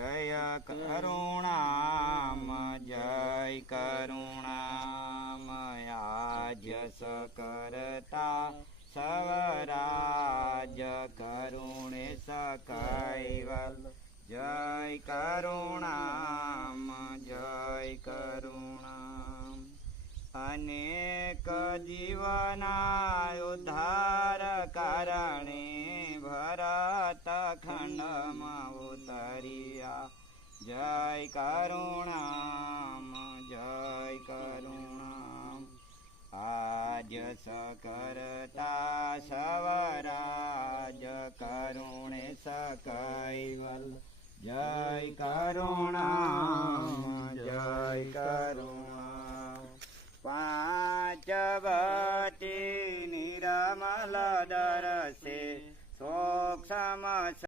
जय करुणाम जय करुणाम आजस करता सवराज करुणे सकैवल जय करुणाम जय करुणाम अनेक जीवना उद्धार कारणे भरत खंडम उतरिया जय करुणाम जय करुणाम आज सकरता सवराज करुणे सकैवल जय करुणाम जय करुणाम पांचवती निरमल दरसे सूक्ष्म